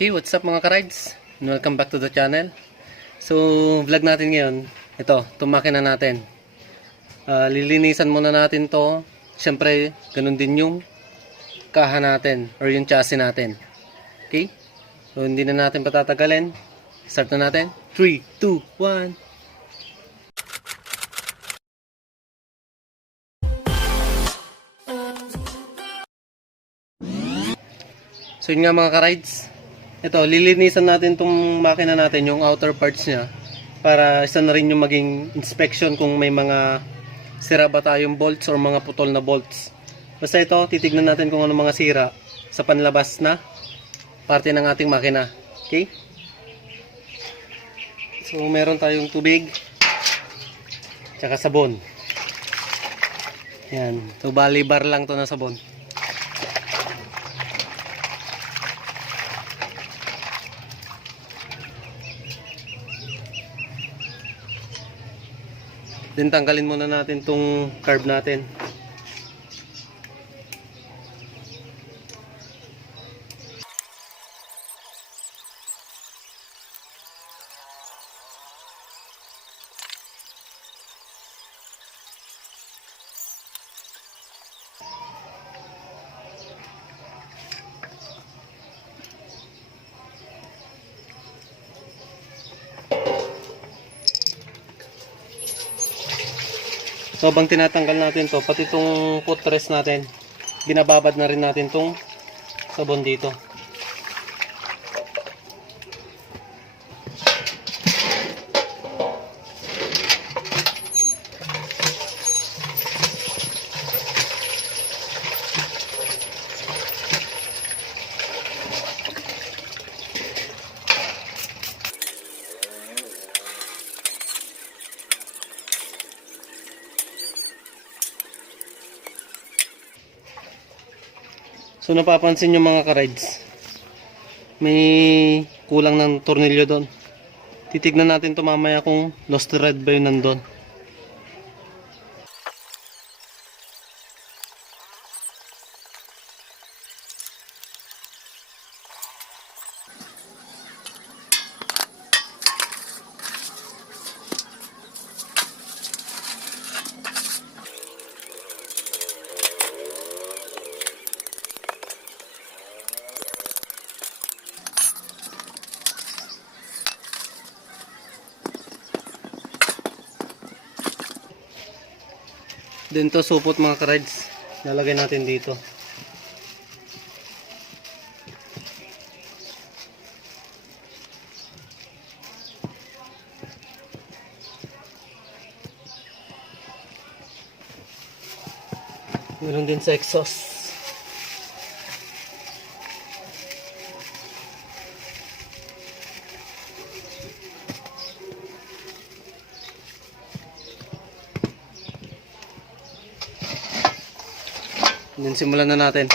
Okay, what's up mga ka-rides? Welcome back to the channel. So, vlog natin ngayon. Itong makina natin. Lilinisan muna natin to. Siyempre, ganun din yung kaha natin or yung chassis natin. Okay? So, hindi na natin patatagalin. Start na natin. 3, 2, 1. So, yun nga mga ka-rides. Ito, lilinisan natin tong makina natin, yung outer parts niya, para isa na rin yung maging inspection kung may mga sira ba tayong bolts or mga putol na bolts. Basta ito, titignan natin kung ano mga sira sa panlabas na parte ng ating makina. Okay? So, meron tayong tubig tsaka sabon. Yan. So, bali bar lang to na sabon. Then tanggalin muna natin tong carb natin. So, habang tinatanggal natin to, pati itong footrest natin, binababad na rin natin itong sabon dito. So napapansin nyo mga ka-rides, may kulang ng tornilyo doon. Titignan natin to mamaya kung lost thread ba yun nandun. Then to supot mga ka-rides, lalagay natin dito. Meron din sa exhaust. Then simulan na natin.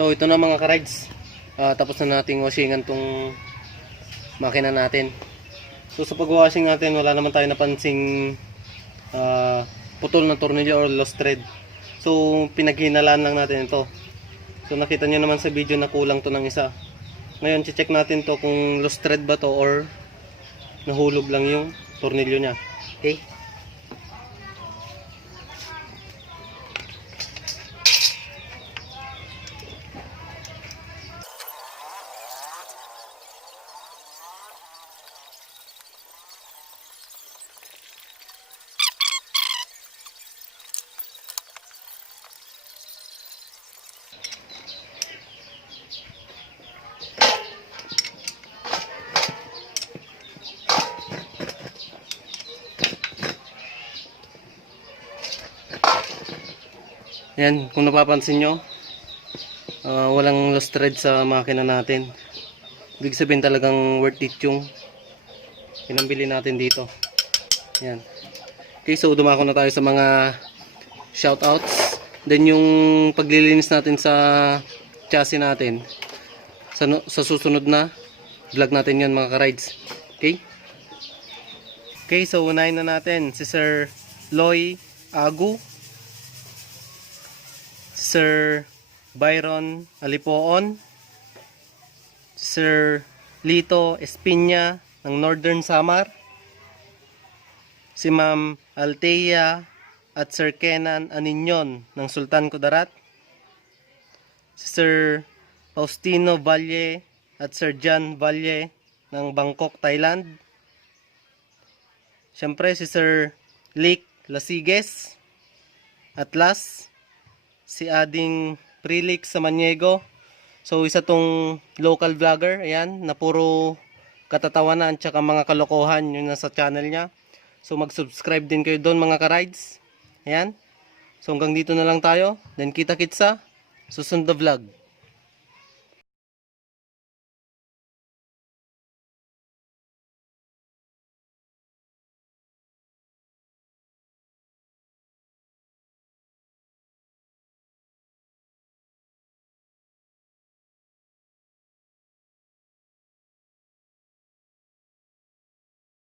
So ito na mga ka-rides. Tapos na nating washingan tong makina natin. So sa pag-washing natin, wala naman tayo napansing putol na tornilyo or lost thread. So pinaghinalaan lang natin ito. So nakita nyo naman sa video na kulang to ng isa. Ngayon check natin to kung lost thread ba to or nahulog lang yung tornilyo nya. Okay. Yan, kung napapansin nyo, walang lost thread sa makina natin. Ibig sabihin talagang worth it yung pinambili natin dito. Yan. Okay, so dumako na tayo sa mga shoutouts. Then yung paglilinis natin sa chassis natin, sa susunod na vlog natin yan mga ka-rides. Okay? Okay, so unahin na natin si Sir Loy Agu, Sir Byron Alipoon, Sir Lito Espina ng Northern Samar, si Ma'am Altea at Sir Kenan Aninyon ng Sultan Kudarat, si Sir Faustino Valle at Sir John Valle ng Bangkok, Thailand. Siyempre si Sir Lake Lasiges. At last, si Ading Prilix Samaniego. So isa tong local vlogger, ayan, na puro katatawanan at saka mga kalokohan yung nasa channel niya. So mag-subscribe din kayo doon mga ka-rides. Ayan. So hanggang dito na lang tayo. Then kita-kits sa susunod na vlog.